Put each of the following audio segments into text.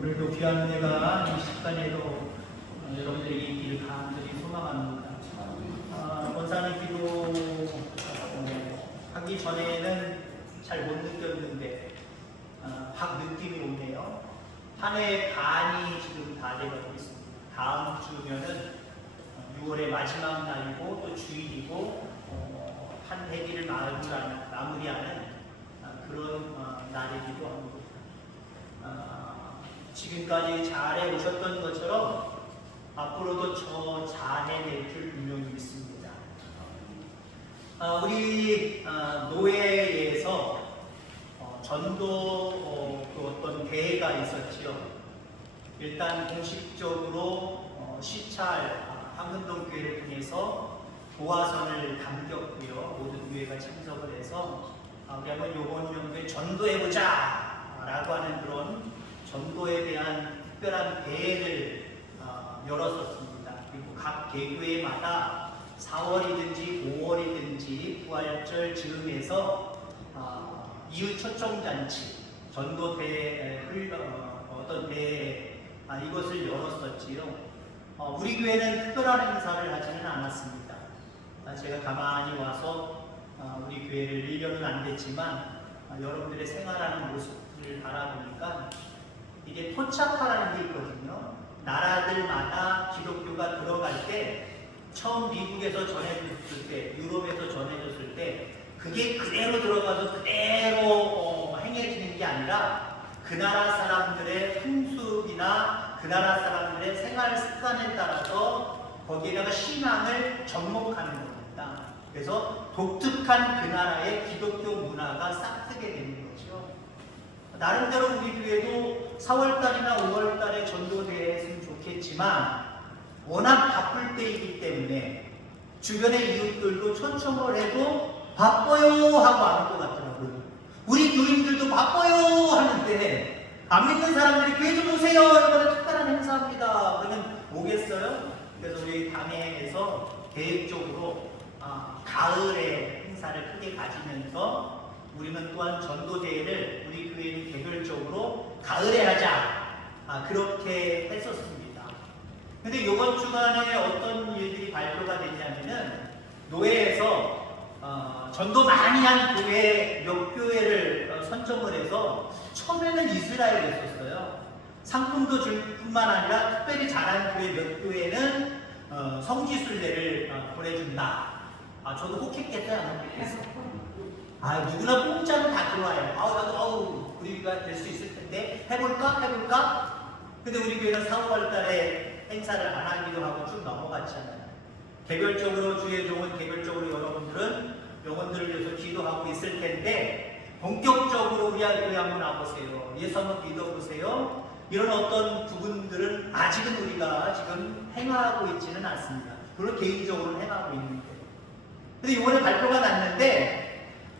오늘도 귀한 은혜가 이 시간에도 여러분들에게 있기를 간절히 소망합니다. 권사님 기도 하기 전에는 잘 못 느꼈는데 확 느낌이 오네요. 한 해 반이 지금 다 돼가고 있습니다. 다음 주면은 6월의 마지막 날이고 또 주일이고 한 해기를 마무리하는 그런 날이기도 합니다. 지금까지 잘해 오셨던 것처럼 앞으로도 저 잘해낼 줄 분명히 믿습니다. 우리 노예에서 전도 그 어떤 대회가 있었지요. 일단 공식적으로 시찰 황금동 교회를 통해서 도화선을 담겼고요. 모든 교회가 참석을 해서 우리 한번 요번 연도에 전도해보자 라고 하는 그런 전도에 대한 특별한 대회를 열었었습니다. 그리고 각 개교회마다 4월이든지 5월이든지 부활절 즈음에서 이웃 초청잔치, 전도대회, 어떤 대회 이것을 열었었지요. 우리 교회는 특별한 행사를 하지는 않았습니다. 제가 가만히 와서 우리 교회를 1년은 안 됐지만 여러분들의 생활하는 모습을 바라보니까 이게 토착화라는 게 있거든요. 나라들마다 기독교가 들어갈 때 처음 미국에서 전해졌을 때, 유럽에서 전해졌을 때 그게 그대로 들어가서 그대로 행해지는 게 아니라 그 나라 사람들의 풍습이나 그 나라 사람들의 생활 습관에 따라서 거기에다가 신앙을 접목하는 겁니다. 그래서 독특한 그 나라의 기독교 문화가 싹트게 되는 거죠. 나름대로 우리 교회도 4월달이나 5월달에 전도대회 했으면 좋겠지만 워낙 바쁠 때이기 때문에 주변의 이웃들도 초청을 해도 바빠요 하고 안 올 것 같더라고요. 우리 교인들도 바빠요 하는데 안 믿는 사람들이 교회 좀 오세요 이거는 특별한 행사입니다. 그러면 오겠어요? 그래서 우리 당회에서 계획적으로 가을에 행사를 크게 가지면서 우리는 또한 전도대회를 우리 교회는 개별적으로 가을에 하자 그렇게 했었습니다. 근데 이번 주간에 어떤 일들이 발표가 됐냐면은 노예에서 전도 많이 한 교회 몇 교회를 선정을 해서 처음에는 이스라엘이었어요. 상품도 줄 뿐만 아니라 특별히 잘한 교회 몇 교회는 성지순례를 보내준다. 저도 혹했겠어요? 안 혹했겠어요? 누구나 공짜는 다 좋아요. 나도 우리가 될 수 있을 텐데 해볼까? 근데 우리 교회는 4월 달에 행사를 안 하기도 하고 쭉 넘어갔잖아요. 개별적으로 주의 종은 개별적으로 여러분들은 영혼들을 위해서 기도하고 있을 텐데 본격적으로 우리 교회 한번 와보세요. 예수 한번 믿어보세요. 이런 어떤 부분들은 아직은 우리가 지금 행하고 있지는 않습니다. 물론 개인적으로는 행하고 있는데. 근데 이번에 발표가 났는데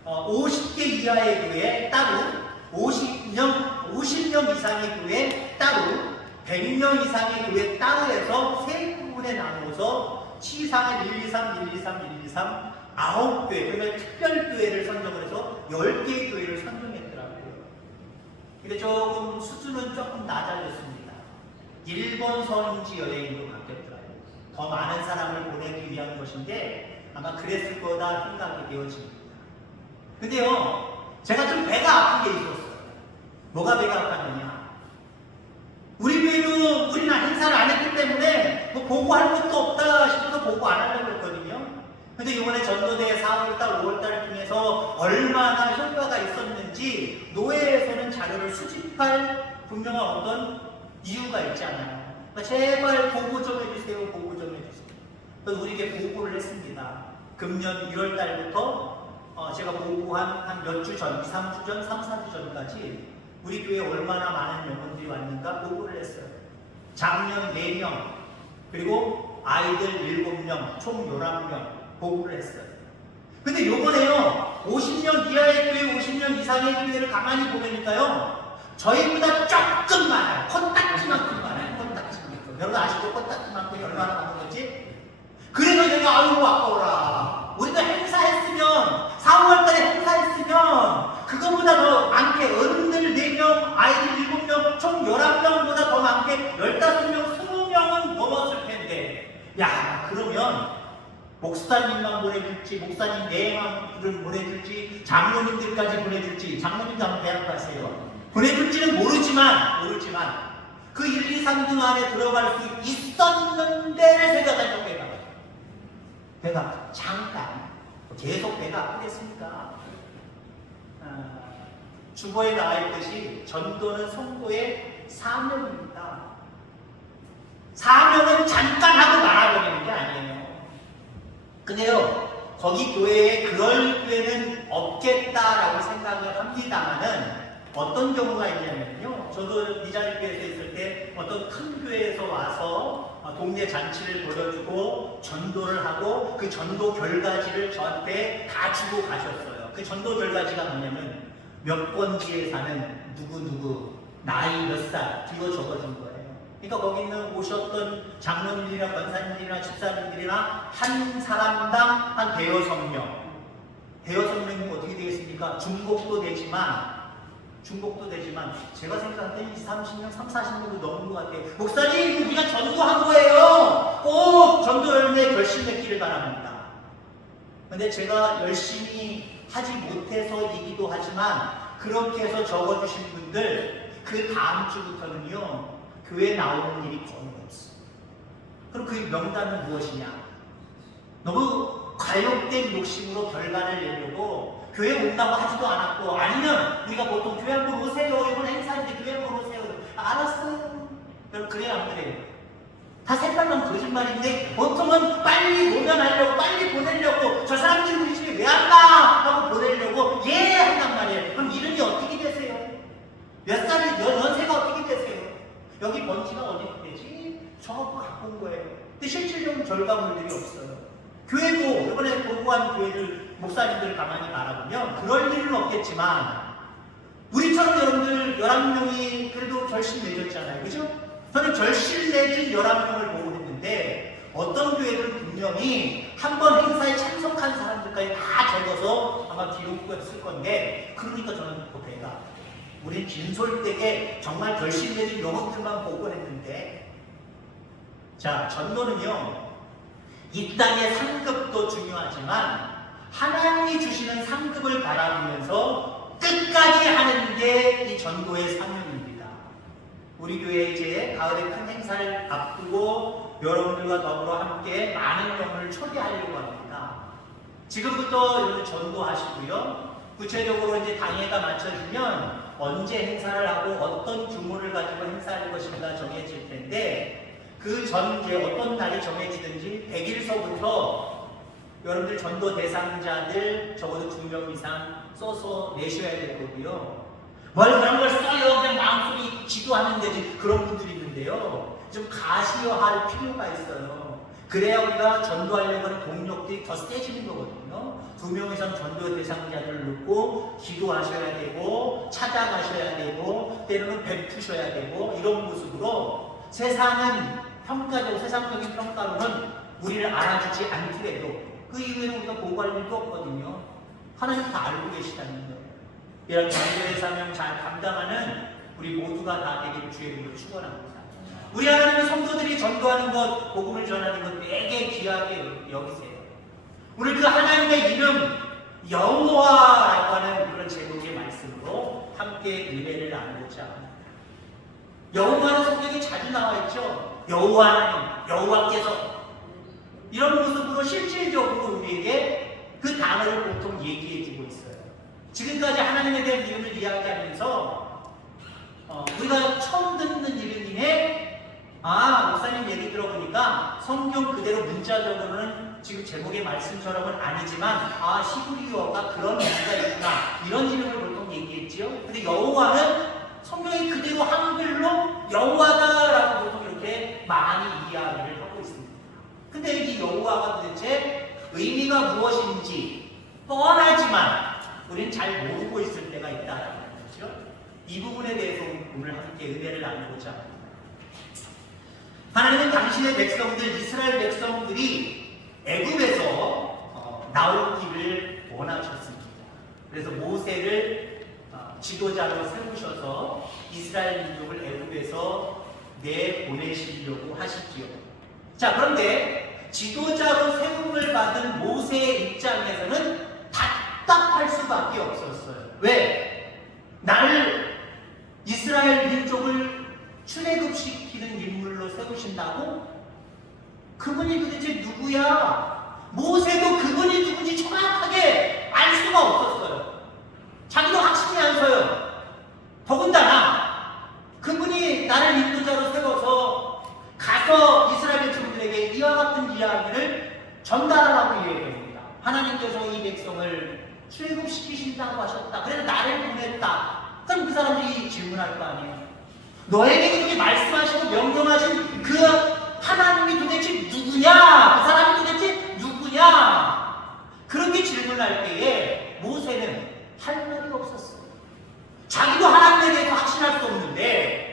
50개 이하의 교회 따로 50명 이상의 교회 따로 100명 이상의 교회 따로 해서 세 부분에 나누어서 치상을 1, 2, 3, 1, 2, 3, 1, 2, 3 9교회, 그러면 특별교회를 선정을 해서 10개의 교회를 선정했더라고요. 근데 조금 수준은 조금 낮아졌습니다. 일본 선지 여행으로 바뀌었더라고요. 더 많은 사람을 보내기 위한 것인데 아마 그랬을 거다 생각이 되어집니다. 근데요, 제가 좀 배가 아픈 게 있었어요. 뭐가 배가 아팠느냐? 우리 교회도 우리는 행사를 안 했기 때문에 뭐 보고할 것도 없다 싶어서 보고 안 하려고 했거든요. 근데 이번에 전도대회 4월달, 5월달을 통해서 얼마나 효과가 있었는지 노예에서는 자료를 수집할 분명한 어떤 이유가 있잖아요. 그러니까 제발 보고 좀 해주세요. 보고 좀 해주세요. 그래서 우리에게 보고를 했습니다. 금년 1월달부터 제가 보고한 한 몇 주 전, 2, 3주 전, 3, 4주 전까지 우리 교회에 얼마나 많은 영혼들이 왔는가 보고를 했어요. 장년 4명, 그리고 아이들 7명, 총 11명 보고를 했어요. 근데 요번에요, 50명 이하의 교회, 50명 이상의 교회를 가만히 보니까요, 저희보다 조금 많아요. 코딱지만큼 많아요. 코딱지만큼. 여러분 아시죠? 코딱지만큼이 얼마나 많은 건지? 그래서 내가 아까워라. 우리도 행사했으면, 4월달에 행사했으면, 그거보다 더 많게 어른들 4명, 아이들 7명, 총 11명보다 야, 그러면 목사님만 보내줄지, 목사님 내만 보내줄지, 장로님들까지 보내줄지, 장로님도 한번 대학가세요. 보내줄지는 모르지만 그 1, 2, 3등 안에 들어갈 수 있었는데를 생각하죠. 배가 잠깐 계속 배가 아프겠습니까? 주보에 나와 있듯이 전도는 성도의 사명입니다. 사명은 잠깐 하고 말아버리는 게 아니에요. 근데요, 거기 교회에 그럴 교회는 없겠다라고 생각을 합니다만은 어떤 경우가 있냐면요, 저도 미자립교회에서 있을 때 어떤 큰 교회에서 와서 동네 잔치를 벌여주고 전도를 하고 그 전도 결과지를 저한테 다 주고 가셨어요. 그 전도 결과지가 뭐냐면 몇 번지에 사는 누구 나이 몇 살 이거 적어준 거예요. 그러니까 거기 있는 오셨던 장로님이나 권사님이나 집사님들이나 한 사람당 한 대여섯 명. 대여섯 명이면 어떻게 되겠습니까? 중복도 되지만 제가 생각할 때 20, 30명, 30, 40명도 넘은 것 같아요. 목사님, 우리가 전도한 거예요. 꼭 전도 열매 결심했기를 바랍니다. 근데 제가 열심히 하지 못해서이기도 하지만 그렇게 해서 적어주신 분들 그 다음 주부터는요, 교회 나오는 일이 거의 없어. 그럼 그 명단은 무엇이냐? 너무 과욕된 욕심으로 결과를 내려고 교회 온다고 하지도 않았고, 아니면 우리가 보통 교회 한번 오세요, 이번 행사인데 교회 한번 오세요. 알았어요. 여러분, 그래야 안 그래요? 다 색깔난 거짓말인데 보통은 빨리 모면하려고, 빨리 보내려고, 저 사람들 우리 집에 왜 안 가? 하고 보내려고 예 한단 말이에요. 그럼 이름이 어떻게 되세요? 몇 살이, 연세가 어떻게 되세요? 여기 번지가 어디 되지? 저거 갖고 온 거예요. 근데 실질적인 결과물들이 없어요. 교회도 이번에 보고한 교회들 목사님들을 가만히 바라보면 그럴 일은 없겠지만 우리처럼 여러분들 11명이 그래도 결심 맺었잖아요. 그죠? 저는 결심 맺은 11명을 보고 있는데 어떤 교회들은 분명히 한 번 행사에 참석한 사람들까지 다 적어서 아마 기록부에 쓸 건데, 그러니까 저는 그 배가 우리 진솔되게 정말 결심 맺은 영혼들만 복원했는데, 자, 전도는요 이 땅의 상급도 중요하지만 하나님이 주시는 상급을 바라보면서 끝까지 하는 게 이 전도의 사명입니다. 우리 교회 이제 가을에 큰 행사를 앞두고 여러분들과 더불어 함께 많은 영혼을 초대하려고 합니다. 지금부터 여러분 전도하시고요. 구체적으로 이제 당회가 맞춰지면 언제 행사를 하고 어떤 규모를 가지고 행사할 것인가 정해질 텐데, 그 전 이제 어떤 날이 정해지든지 100일서부터 여러분들 전도 대상자들 적어도 2명 이상 써서 내셔야 될 거고요. 뭘 그런 걸 써요, 그냥 마음속에 기도하는 데지, 그런 분들이 있는데요. 좀 가시화할 필요가 있어요. 그래야 우리가 전도하려고 하는 동력들이 더 세지는 거거든요. 2명 이상 전도 대상자들을 놓고 기도하셔야 되고, 찾아가셔야 되고, 때로는 베푸셔야 되고, 이런 모습으로 세상은 세상적인 평가로는 우리를 알아주지 않더라도 그 이후에는 우리가 보고할 일도 없거든요. 하나님 다 알고 계시다는 거예요. 이런 전도의 사명 잘 감당하는 우리 모두가 다 되기를 주의 이름으로 축원합니다. 우리 하나님의 성도들이 전도하는 것, 복음을 전하는 것 되게 귀하게 여기세요. 오늘 그 하나님의 이름 여호와라고 하는 그런 제목의 말씀으로 함께 은혜를 나누고자 합니다. 여호와는 성경에 자주 나와 있죠. 여호와 하나님, 여호와께서, 이런 모습으로 실질적으로 우리에게 그 단어를 보통 얘기해주고 있어요. 지금까지 하나님에 대한 이름을 이야기하면서 우리가 처음 듣는 이름이네. 목사님 얘기 들어보니까 성경 그대로 문자적으로는 지금 제목의 말씀처럼은 아니지만 히브리어가 그런 의미가 있구나, 이런 이름을 보통 얘기했지요. 근데 여호와는 성경이 그대로 한글로 여호와다라고 보통 이렇게 많이 이야기를 하고 있습니다. 근데 이 여호와가 도대체 의미가 무엇인지 뻔하지만 우리는 잘 모르고 있을 때가 있다라는 거죠. 이 부분에 대해서 오늘 함께 은혜를 나누고자 합니다. 하나님은 당신의 백성들, 이스라엘 백성들이 애굽에서 나오기를 원하셨습니다. 그래서 모세를 지도자로 세우셔서 이스라엘 민족을 애굽에서 내보내시려고 하시지요. 자, 그런데 지도자로 세움을 받은 모세의 입장에서는 답답할 수밖에 없었어요. 왜? 나를 이스라엘 민족을 출애굽시키는 인물로 세우신다고? 그분이 도대체 누구야? 모세도 그분이 누군지 정확하게 알 수가 없었어요. 자기도 확신이 안 서요. 더군다나 그분이 나를 인도자로 세워서 가서 이스라엘 백성들에게 이와 같은 이야기를 전달하라고 얘기합니다. 하나님께서 이 백성을 출애굽시키신다고 하셨다. 그래서 나를 보냈다. 그럼 그 사람들이 질문할 거 아니에요. 너에게 그렇게 말씀하시고 명령하신 그 하나님이 도대체 누구냐? 그 사람이 도대체 누구냐? 그렇게 질문할 때에 모세는 할 말이 없었어요. 자기도 하나님에 대해서 확신할 수 없는데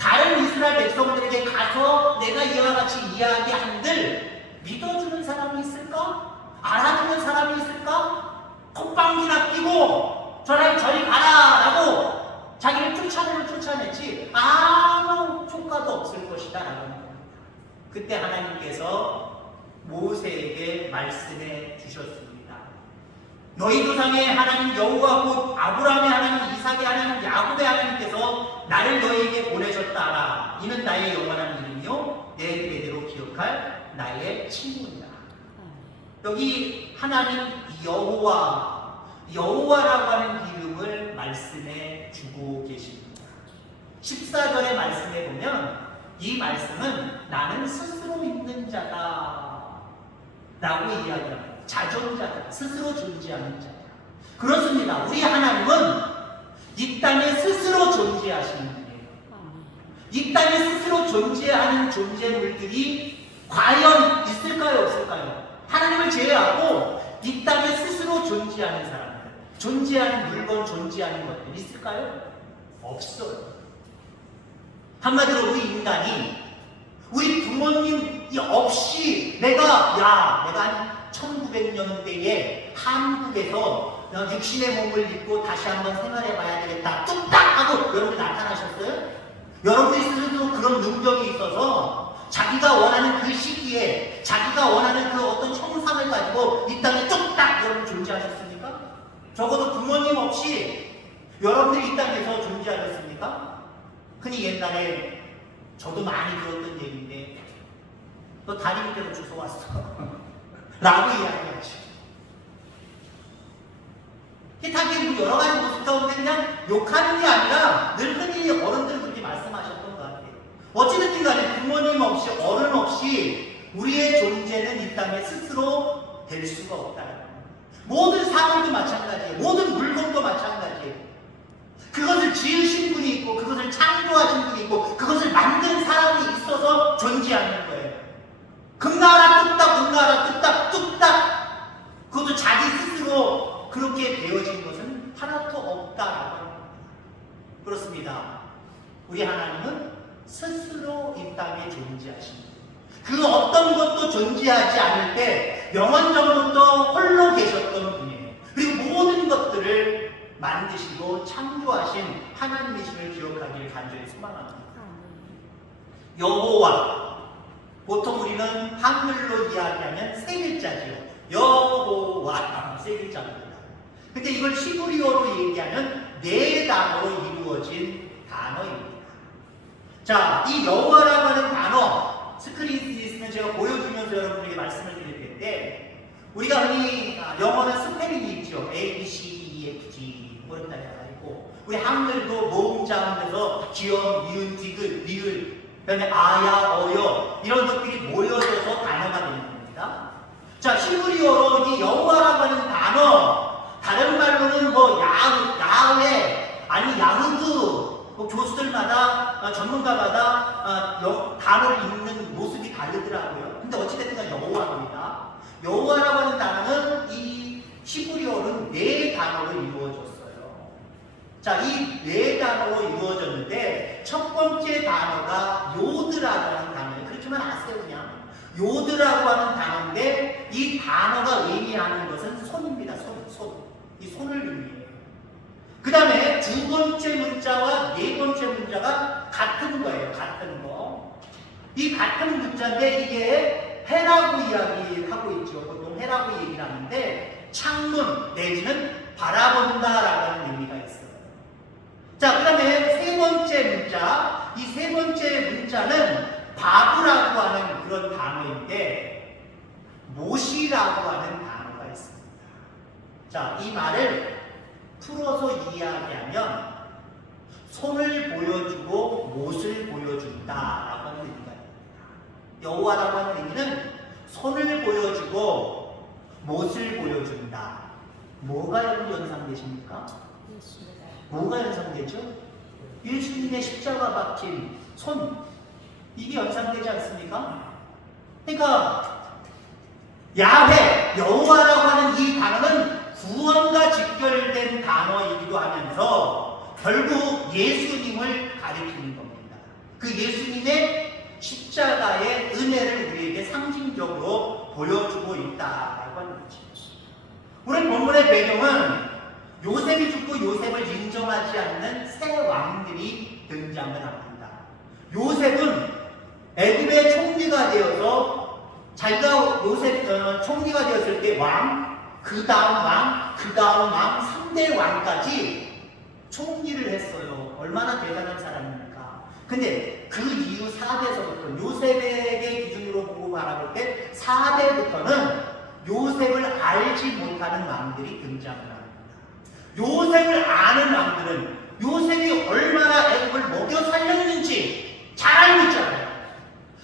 다른 이스라엘 백성들에게 가서 내가 이와 같이 이야기한들 믿어주는 사람이 있을까? 알아주는 사람이 있을까? 콧방귀나 끼고 저리 가라 라고 자기를 쫓아냈지 아무 효과도 없을 것이다 라고. 그때 하나님께서 모세에게 말씀해 주셨습니다. 너희 조상의 하나님 여호와 곧 아브라함의 하나님, 이삭의 하나님, 야곱의 하나님께서 나를 너희에게 보내셨다라. 이는 나의 영원한 이름이요 내 대대로 기억할 나의 친구이다. 여기 하나님 여호와라고 하는 이름을 말씀해 주고 계십니다. 14절의 말씀에 보면 이 말씀은 나는 스스로 있는 자다 라고 이야기합니다. 자존자다. 스스로 존재하는 자다. 그렇습니다. 우리 하나님은 이 땅에 스스로 존재하시는 분이에요. 이 땅에 스스로 존재하는 존재물들이 과연 있을까요? 없을까요? 하나님을 제외하고 이 땅에 스스로 존재하는 사람들, 존재하는 물건, 존재하는 것들 있을까요? 없어요. 한마디로 우리 인간이 우리 부모님이 없이 내가 한 1900년대에 한국에서 육신의 몸을 입고 다시 한번 생활해봐야 되겠다 뚝딱 하고 여러분들 나타나셨어요? 여러분들이 스스로 그런 능력이 있어서 자기가 원하는 그 시기에 자기가 원하는 그 어떤 형상을 가지고 이 땅에 뚝딱 여러분 존재하셨습니까? 적어도 부모님 없이 여러분들이 이 땅에서 존재하셨습니까? 흔히 옛날에 저도 많이 들었던 얘기인데 너 다리 밑에서 주워 왔어 라고 이야기하죠. 다 여러 가지 모습 가운데 그냥 욕하는 게 아니라 늘 흔히 어른들은 그렇게 말씀하셨던 것 같아요. 어찌됐든 간에 부모님 없이 어른 없이 우리의 존재는 이 땅에 스스로 될 수가 없다. 모든 사물도 마찬가지예요. 모든 물건도 마찬가지예요. 그것을 지으신 분이 있고 그것을 창조하신 분이 있고 그것을 만든 사람이 있어서 존재하는 거예요. 금나라 뚝딱 그것도 자기 스스로 그렇게 되어진 것은 하나도 없다라고 합니다. 그렇습니다. 우리 하나님은 스스로 이 땅에 존재하십니다. 그 어떤 것도 존재하지 않을 때 영원전부터 홀로 계셨던 분이에요. 그리고 모든 것들을 만드시고 창조하신 하나님이심을 기억하기를 간절히 소망합니다. 여호와, 보통 우리는 한글로 이야기하면 세 글자지요. 여호와, 세 글자입니다. 근데 이걸 히브리어로 얘기하면 네 단어로 이루어진 단어입니다. 자, 이 여호와라고 하는 단어, 스크린에 있으면 제가 보여주면서 여러분에게 말씀을 드릴 텐데, 우리가 흔히 영어는 스페링이 있죠. A, B, C, D, E, F, G 뭐 이런 단어가 있고, 우리 한글도 모음자음에서 기역, 니은, 디귿, 리을, 그다음에 아야, 어여 이런 것들이 모여져서 단어가 되는 겁니다. 자, 히브리어로 이 여호와라고 하는 단어, 다른 말로는 뭐 야훼 아니 야흐드, 교수들마다 전문가마다 단어를 읽는 모습이 다르더라고요. 근데 어찌됐든 여호와입니다. 여호와라고 하는 단어는 이 히브리어는 네 단어로 이루어졌어요. 자, 이 네 단어로 이루어졌는데 첫 번째 단어가 요드라고 하는 단어예요. 그렇지만 아세요 그냥 요드라고 하는 단어인데 이 단어가 의미하는 것은 손입니다. 손. 이 손을 의미해요. 그 다음에 두 번째 문자와 네 번째 문자가 같은 거예요. 같은 거. 이 같은 문자인데 이게 해라고 이야기하고 있죠. 보통 해라고 얘기를 하는데 창문 내지는 바라본다라고 하는 의미가 있어요. 자, 그 다음에 세 번째 문자, 이 세 번째 문자는 바브라고 하는 그런 단어인데 못이라고 하는 단어가 있습니다. 자, 이 말을 풀어서 이야기하면 손을 보여주고 못을 보여준다라고 하는 의미가 있습니다. 여호와라고 하는 의미는 손을 보여주고 못을 보여준다. 뭐가 연상되십니까? 뭐가 연상되죠? 예수님의 십자가 박힌 손, 이게 연상되지 않습니까? 그러니까 야훼, 여호와라고 하는 이 단어는 구원과 직결된 단어이기도 하면서 결국 예수님을 가리키는 겁니다. 그 예수님의 십자가의 은혜를 우리에게 상징적으로 보여주고 있다라고 하는 거죠. 오늘 본문의 배경은 요셉이 죽고 요셉을 인정하지 않는 새 왕들이 등장을 합니다. 요셉은 애굽의 총리가 되어서 자기가 요셉 총리가 되었을 때 왕, 그 다음 왕, 그 다음 왕, 3대 왕까지 총리를 했어요. 얼마나 대단한 사람입니까? 근데 그 이후 4대서부터 요셉에게 기준으로 보고 바라볼 때 4대부터는 요셉을 알지 못하는 왕들이 등장을 합니다. 요셉을 아는 왕들은 요셉이 얼마나 애굽을 먹여 살렸는지 잘 알고 있잖아요.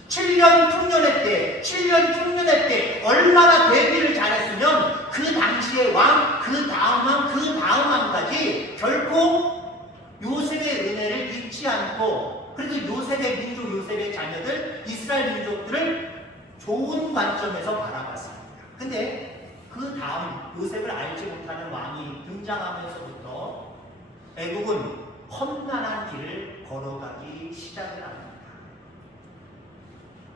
7년 흉년의 때 얼마나 대비를 잘했으면 그 당시의 왕, 그 다음 왕, 그 다음 왕까지 결코 요셉의 은혜를 잊지 않고 그래도 요셉의 민족, 요셉의 자녀들, 이스라엘 민족들을 좋은 관점에서 바라봤습니다. 근데 그 다음 요셉을 알지 못하는 왕이 등장하면서부터 애국은 험난한 길을 걸어가기 시작을 합니다.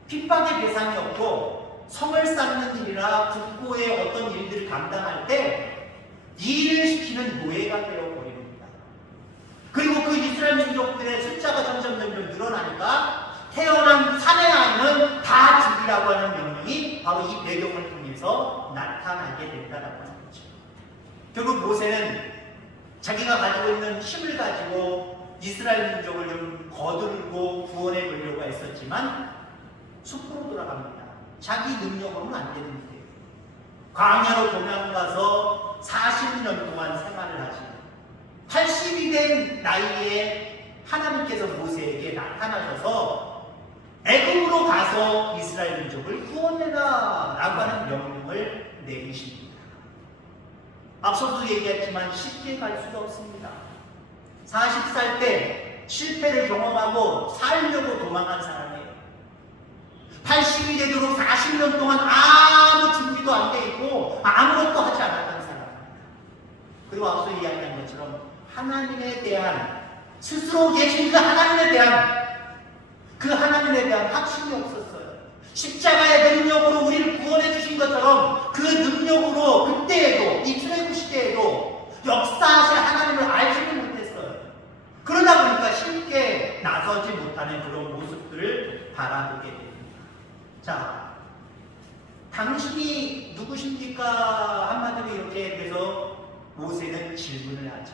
핍박의 대상이 없고 성을 쌓는 일이나 국고의 어떤 일들을 감당할 때 일을 시키는 노예가 되어버립니다. 그리고 그 이스라엘 민족들의 숫자가 점점 늘어나니까 태어난 사내아이는 다 죽이라고 하는 명령이 바로 이 배경을 통해서 나타나게 된다는 거죠. 결국 모세는 자기가 가지고 있는 힘을 가지고 이스라엘 민족을 좀 거두고 구원해 보려고 했었지만 숲으로 돌아갑니다. 자기 능력으로는 안 되는 일이에요. 광야로 도망가서 40년 동안 생활을 하지. 80이 된 나이에 하나님께서 모세에게 나타나셔서 애굽으로 가서 이스라엘 민족을 구원해라 라고 하는 명령을 내리십니다. 앞서도 얘기했지만 쉽게 갈 수가 없습니다. 40살 때 실패를 경험하고 살려고 도망한 사람이에요. 80이 되도록 40년 동안 아무 준비도 안 돼 있고 아무것도 하지 않았던 사람입니다. 그리고 앞서 이야기한 것처럼 하나님에 대한 스스로 계신 그 하나님에 대한 확신이 없었어요. 십자가의 능력으로 우리를 구원해 주신 것처럼 그 능력으로 그때에도 이 출애굽 시대에도 역사하실 하나님을 알지를 못했어요. 그러다 보니까 쉽게 나서지 못하는 그런 모습들을 바라보게 됩니다. 자, 당신이 누구십니까? 한마디로 이렇게 해서 모세는 질문을 하죠.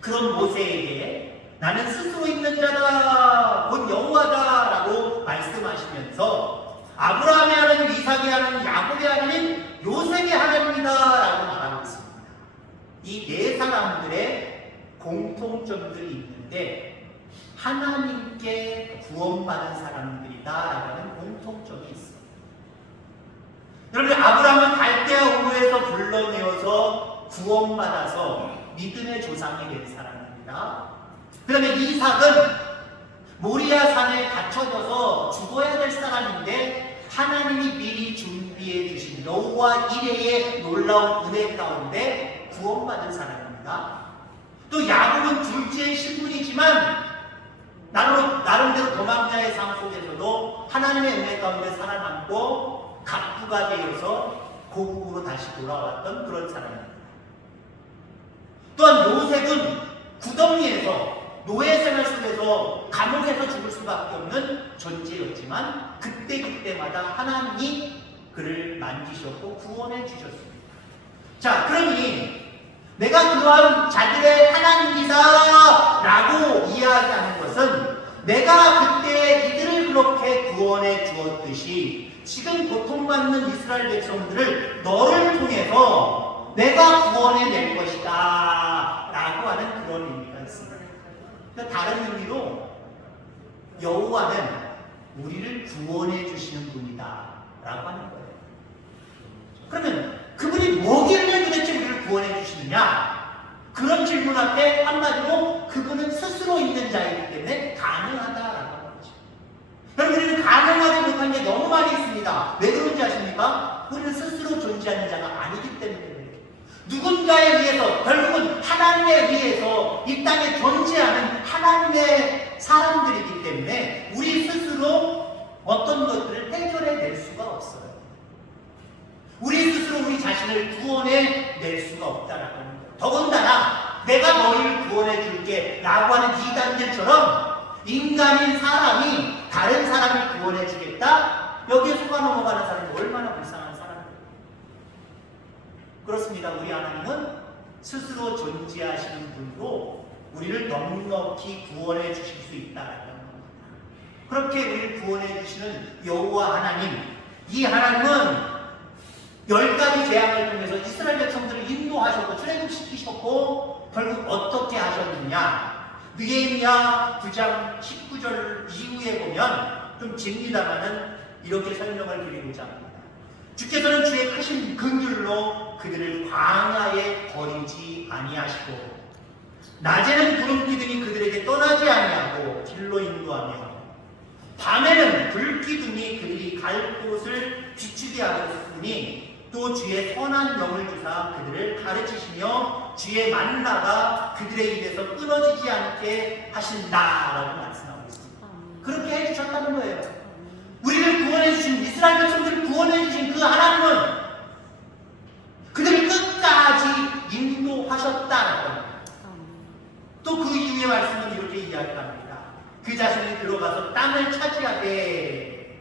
그런 모세에게 나는 스스로 있는 자다, 곧 여호와다 라고 말씀하시면서 아브라함의 하나님, 이삭의 하나님, 야곱의 하나님, 요셉의 하나님이다 라고 말하고 있습니다. 이 네 사람들의 공통점들이 있는데 하나님께 구원받은 사람들이다 라고 하는 공통점이 있습니다. 여러분, 아브라함은 갈대아 우르에서 불러내어서 구원받아서 믿음의 조상이 된 사람입니다. 그 다음에 이삭은 모리아 산에 갇혀져서 죽어야 될 사람인데 하나님이 미리 준비해 주신 여호와 이레의 놀라운 은혜 가운데 구원받은 사람입니다. 또 야곱은 둘째의 신분이지만 나름대로 도망자의 삶 속에서도 하나님의 은혜 가운데 살아남고 갑부가 되어서 고국으로 다시 돌아왔던 그런 사람입니다. 또한 요셉은 구덩이에서 노예 생활 속에서 감옥에서 죽을 수밖에 없는 존재였지만 그때마다 하나님이 그를 만지셨고 구원해 주셨습니다. 자, 그러니 내가 그러한 자들의 하나님이다 라고 이야기하는 것은 내가 그때 이들을 그렇게 구원해 주었듯이 지금 고통받는 이스라엘 백성들을 너를 통해서 내가 구원해 낼 것이다 라고 하는 그런 의미가 있습니다. 그러니까 다른 의미로 여호와는 우리를 구원해 주시는 분이다 라고 하는 거예요. 그러면 그분이 뭐길래 도대체 우리를 구원해 주시느냐? 그런 질문 앞에 한마디로 그분은 스스로 있는 자이기 때문에 가능하다라고 하는 거죠. 여러분, 우리는 가능하지 못한 게 너무 많이 있습니다. 왜 그런지 아십니까? 우리는 스스로 존재하는 자가 아니기 때문에 그래요. 누군가에 의해서, 결국은 하나님에 의해서 이 땅에 존재하는 하나님의 사람들이기 때문에 우리 스스로 어떤 것들을 해결해낼 수가 없어요. 우리 스스로 우리 자신을 구원해 낼 수가 없다라고 하는 거예요. 더군다나 내가 너희를 구원해 줄게 라고 하는 이단들처럼 인간인 사람이 다른 사람을 구원해 주겠다? 여기에 속아 넘어가는 사람이 얼마나 불쌍한 사람이에요. 그렇습니다. 우리 하나님은 스스로 존재하시는 분으로 우리를 넉넉히 구원해 주실 수 있다라는 겁니다. 그렇게 우리를 구원해 주시는 여호와 하나님, 이 하나님은 10가지 재앙을 통해서 이스라엘 백성들을 인도하셨고 출애굽시키셨고 결국 어떻게 하셨느냐? 느헤미야 9장 19절 이후에 보면 좀 깁니다마는 이렇게 설명을 드리고자 합니다. 주께서는 주의 크신 긍휼로 그들을 광야에 버리지 아니하시고 낮에는 구름 기둥이 그들에게 떠나지 아니하고 길로 인도하며 밤에는 불 기둥이 그들이 갈 곳을 비추게 하셨으니 또 주의 선한 영을 주사 그들을 가르치시며 주의 만나가 그들의 입에서 끊어지지 않게 하신다라고 말씀하고 있습니다. 그렇게 해주셨다는 거예요. 우리를 구원해 주신, 이스라엘 백성들을 구원해 주신 그 하나님은 그들을 끝까지 인도하셨다라고 합니다. 또 그 이후의 말씀은 이렇게 이야기합니다. 그 자신이 들어가서 땅을 차지하되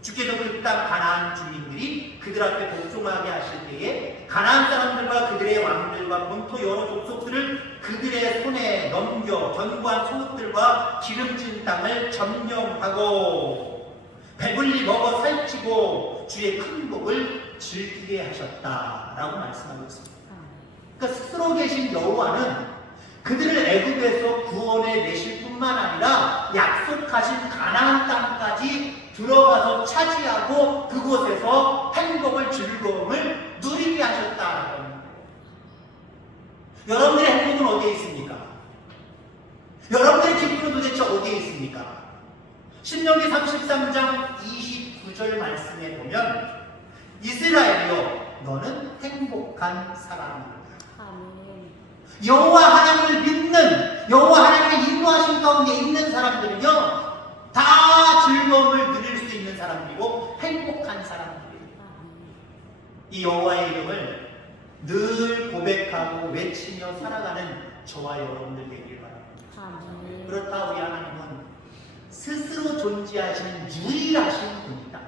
주께서 그 땅 가나안 주민들이 그들 앞에 복종하게 하실 때에 가나안 사람들과 그들의 왕들과 본토 여러 족속들을 그들의 손에 넘겨 견고한 소옷들과 기름진 땅을 점령하고 배불리 먹어 살찌고 주의 큰 복을 즐기게 하셨다라고 말씀하고 있습니다. 그러니까 스스로 계신 여호와는 그들을 애굽에서 구원해 내실 뿐만 아니라 약속하신 가나안 땅까지 들어가서 차지하고 그곳에서 행복을, 즐거움을 누리게 하셨다라고 합니다. 여러분들의 행복은 어디에 있습니까? 여러분들의 기쁨은 도대체 어디에 있습니까? 신명기 33장 29절 말씀에 보면 이스라엘이여 너는 행복한 사람이다. 여호와 하나님을 믿는, 여호와 하나님의 인도하신 가운데 있는 사람들은요 다 즐거움을 누릴 수 있는 사람들이고 행복한 사람들이에요. 이 여호와의 이름을 늘 고백하고 외치며 살아가는 저와 여러분들 되길 바랍니다. 그렇다 우리 하나님은 스스로 존재하시는 유일하신 분이다.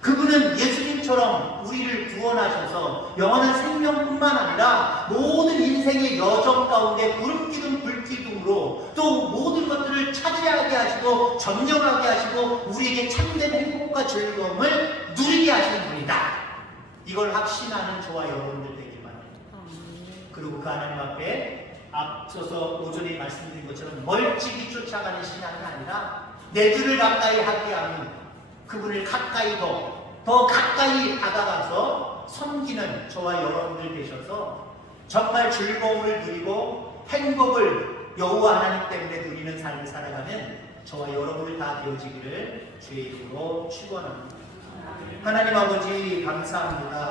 그분은 예수님처럼 우리를 구원하셔서 영원한 생명뿐만 아니라 모든 인생의 여정 가운데 구름기둥 불기둥으로 또 모든 것들을 차지하게 하시고 점령하게 하시고 우리에게 참된 행복과 즐거움을 누리게 하시는 분이다. 이걸 확신하는 저와 여러분들 되길 바랍니다. 그리고 그 하나님 앞에 앞서서 오전에 말씀드린 것처럼 멀찍이 쫓아가는 신앙이 아니라 내 주를 가까이 하게 하는 그분을 가까이 더 가까이 다가가서 섬기는 저와 여러분들 되셔서 정말 즐거움을 누리고 행복을 여호와 하나님 때문에 누리는 삶을 살아가는 저와 여러분들 다 되어지기를 주의 이름으로 축원합니다. 하나님 아버지 감사합니다.